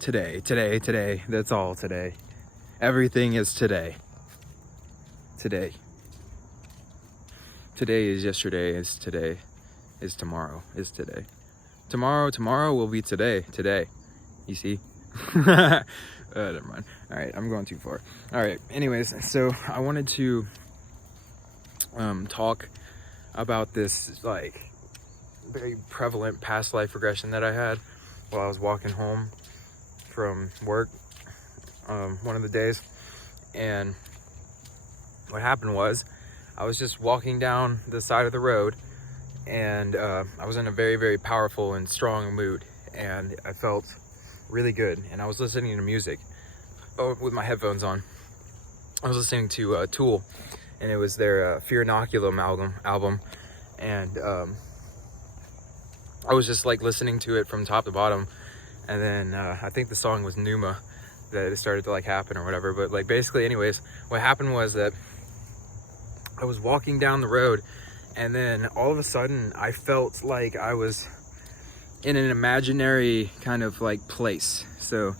Today, that's all today. Everything is today. Today is yesterday, is today, is tomorrow, is today. Tomorrow will be today, you see? Never mind. All right, I'm going too far. All right, anyways, so I wanted to talk about this like very prevalent past life regression that I had while I was walking home from work one of the days. And what happened was I was just walking down the side of the road, and I was in a very, very powerful and strong mood, and I felt really good. And I was listening to music with my headphones on. I was listening to Tool, and it was their Fear Inoculum album, and I was just like listening to it from top to bottom. And then I think the song was Numa that it started to like happen or whatever. But like basically, anyways, what happened was that I was walking down the road, and then all of a sudden I felt like I was in an imaginary kind of like place. So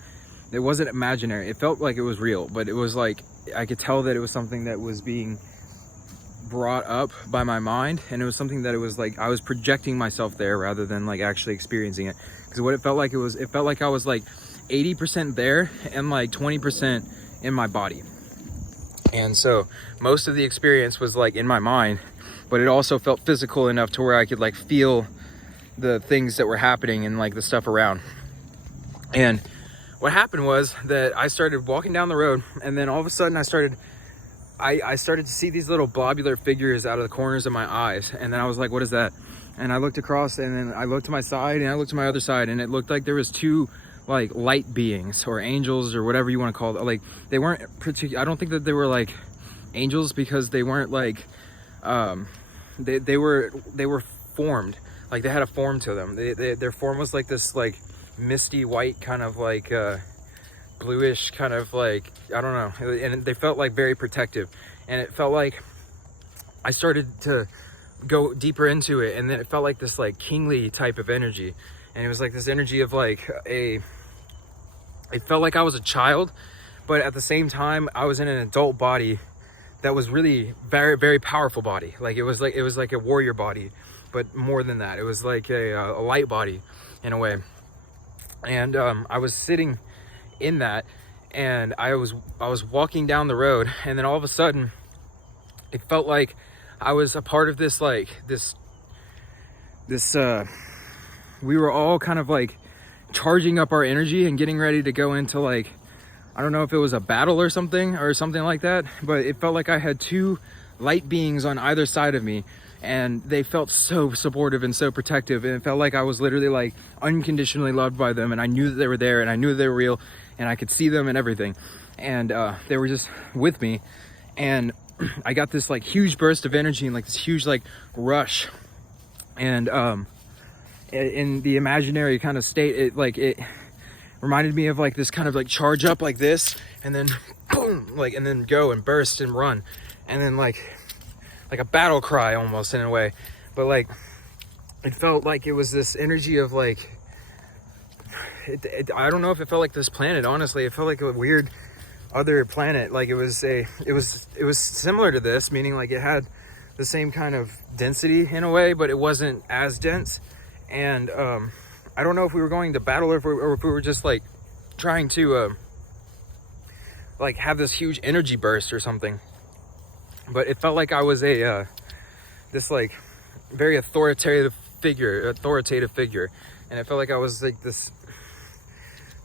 it wasn't imaginary. It felt like it was real, but it was like I could tell that it was something that was being brought up by my mind, and it was something that it was like I was projecting myself there rather than like actually experiencing it. Because what it felt like I was like 80% there and like 20% in my body. And so most of the experience was like in my mind, but it also felt physical enough to where I could like feel the things that were happening and like the stuff around. And what happened was that I started walking down the road, and then all of a sudden I started to see these little blobular figures out of the corners of my eyes. And then I was like, what is that? And I looked across, and then I looked to my side, and I looked to my other side, and it looked like there was two like light beings or angels or whatever you want to call it. Like they weren't I don't think that they were like angels, because they weren't like they were formed, like they had a form to them. Their form was like this like misty white kind of like bluish kind of like, I don't know, and they felt like very protective. And it felt like I started to go deeper into it, and then it felt like this like kingly type of energy. And it was like this energy of like it felt like I was a child, but at the same time I was in an adult body that was really very, very powerful body. Like it was like a warrior body, but more than that, it was like a light body in a way. And I was sitting in that, and I was walking down the road, and then all of a sudden it felt like I was a part of this like this we were all kind of like charging up our energy and getting ready to go into like, I don't know if it was a battle or something like that, but it felt like I had two light beings on either side of me, and they felt so supportive and so protective, and it felt like I was literally like unconditionally loved by them, and I knew that they were there, and I knew that they were real, and I could see them and everything. And they were just with me, and I got this like huge burst of energy and like this huge like rush. And in the imaginary kind of state, it reminded me of like this kind of like charge up like this, and then boom, like, and then go and burst and run, and then like a battle cry almost in a way. But like it felt like it was this energy of like I don't know if it felt like this planet, honestly. It felt like a weird other planet. Like it was similar to this, meaning like it had the same kind of density in a way, but it wasn't as dense. And I don't know if we were going to battle, or if we were just like trying to like have this huge energy burst or something. But it felt like I was this like very authoritative figure, and it felt like I was like this,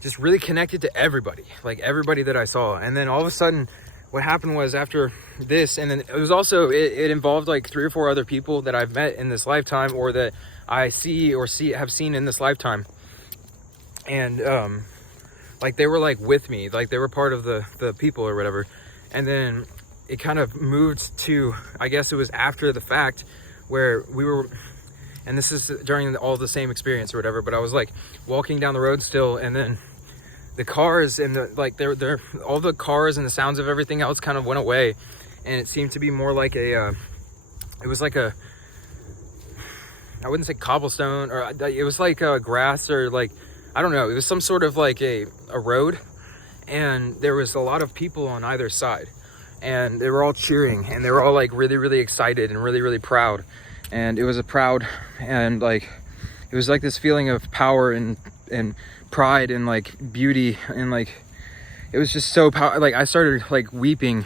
just really connected to everybody, like everybody that I saw. And then all of a sudden what happened was, after this, and then it was also it involved like 3 or 4 other people that I've met in this lifetime, or that I have seen in this lifetime. And like they were like with me, like they were part of the people or whatever. And then it kind of moved to, I guess it was after the fact, where we were, and this is during all the same experience or whatever, but I was like walking down the road still, and then the cars and the like, they're all the cars and the sounds of everything else kind of went away, and it seemed to be more like a it was like a, I wouldn't say cobblestone, or it was like grass, or like, I don't know, it was some sort of like a road, and there was a lot of people on either side, and they were all cheering, and they were all like really, really excited and really, really proud. And it was a proud, and like, it was like this feeling of power and pride and like beauty, and like, it was just so like, I started like weeping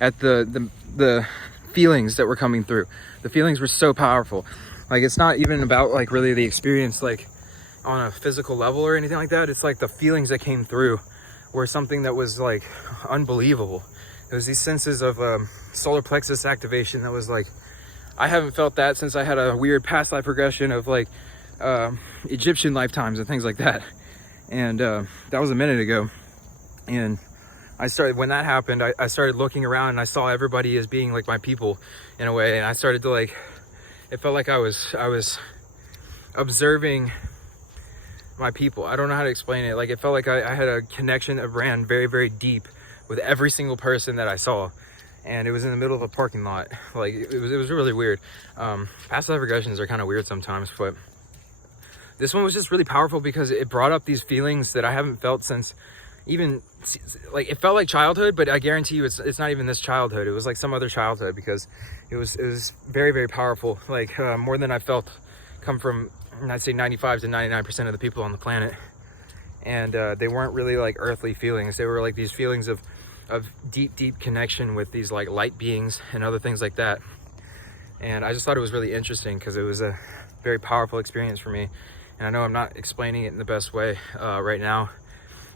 at the feelings that were coming through. The feelings were so powerful. Like, it's not even about like really the experience like on a physical level or anything like that. It's like the feelings that came through were something that was like unbelievable. It was these senses of solar plexus activation that was like, I haven't felt that since I had a weird past life regression of like Egyptian lifetimes and things like that. And that was a minute ago. And I started, when that happened, I started looking around, and I saw everybody as being like my people in a way. And I started to like, it felt like I was observing my people. I don't know how to explain it. Like, it felt like I had a connection that ran very, very deep with every single person that I saw. And it was in the middle of a parking lot. Like, it was really weird. Past life regressions are kind of weird sometimes, but this one was just really powerful because it brought up these feelings that I haven't felt since, even like, it felt like childhood, but I guarantee you it's not even this childhood. It was like some other childhood, because it was very, very powerful. Like, more than I felt come from, I'd say 95 to 99% of the people on the planet. And they weren't really like earthly feelings. They were like these feelings of deep connection with these like light beings and other things like that. And I just thought it was really interesting because it was a very powerful experience for me. And I know I'm not explaining it in the best way right now,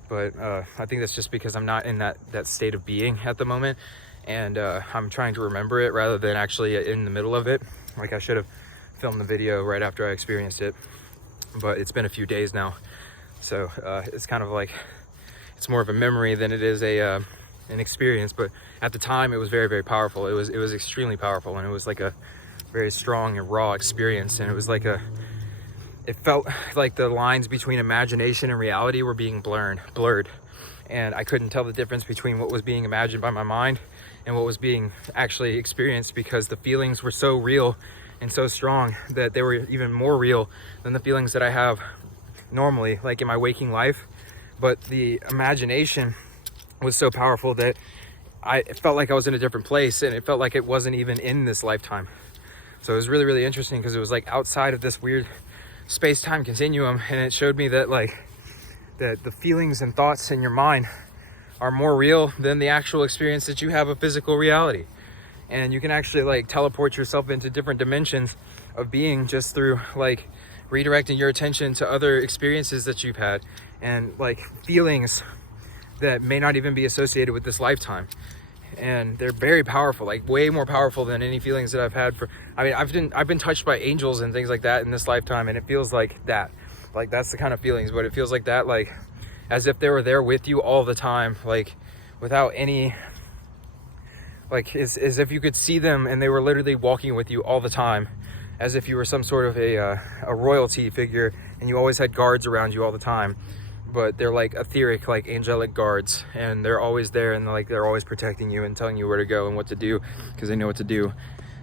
but I think that's just because I'm not in that state of being at the moment, and I'm trying to remember it rather than actually in the middle of it. Like, I should have filmed the video right after I experienced it, but it's been a few days now, so it's kind of like, it's more of a memory than it is an experience. But at the time, it was very, very powerful. It was extremely powerful, and it was like a very strong and raw experience. And it was like it felt like the lines between imagination and reality were being blurred, and I couldn't tell the difference between what was being imagined by my mind and what was being actually experienced, because the feelings were so real and so strong that they were even more real than the feelings that I have normally, like in my waking life. But the imagination was so powerful that it felt like I was in a different place, and it felt like it wasn't even in this lifetime. So it was really, really interesting, because it was like outside of this weird space-time continuum, and it showed me that like that the feelings and thoughts in your mind are more real than the actual experience that you have of physical reality. And you can actually like teleport yourself into different dimensions of being just through like redirecting your attention to other experiences that you've had, and like feelings that may not even be associated with this lifetime. And they're very powerful, like way more powerful than any feelings that I've had for, I mean, I've been touched by angels and things like that in this lifetime, and it feels like that, like that's the kind of feelings. But it feels like that, like as if they were there with you all the time, like without any, like as if you could see them and they were literally walking with you all the time, as if you were some sort of a royalty figure, and you always had guards around you all the time. But they're like etheric, like angelic guards, and they're always there, and they're always protecting you and telling you where to go and what to do, because they know what to do.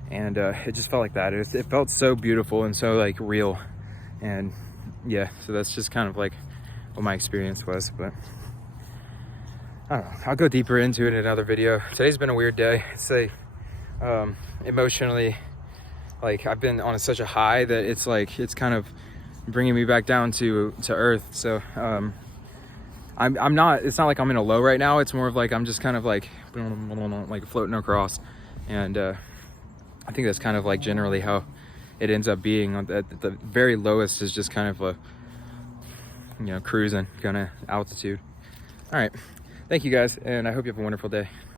And it just felt like that. It felt so beautiful and so like real. And yeah, so that's just kind of like what my experience was. But I don't know, I'll go deeper into it in another video. Today's been a weird day. It's like emotionally, like I've been on such a high that it's like, it's kind of bringing me back down to earth. So I'm not, it's not like I'm in a low right now. It's more of like I'm just kind of like floating across. And I think that's kind of like generally how it ends up being. At the very lowest is just kind of a, you know, cruising kind of altitude. All right, thank you guys, and I hope you have a wonderful day.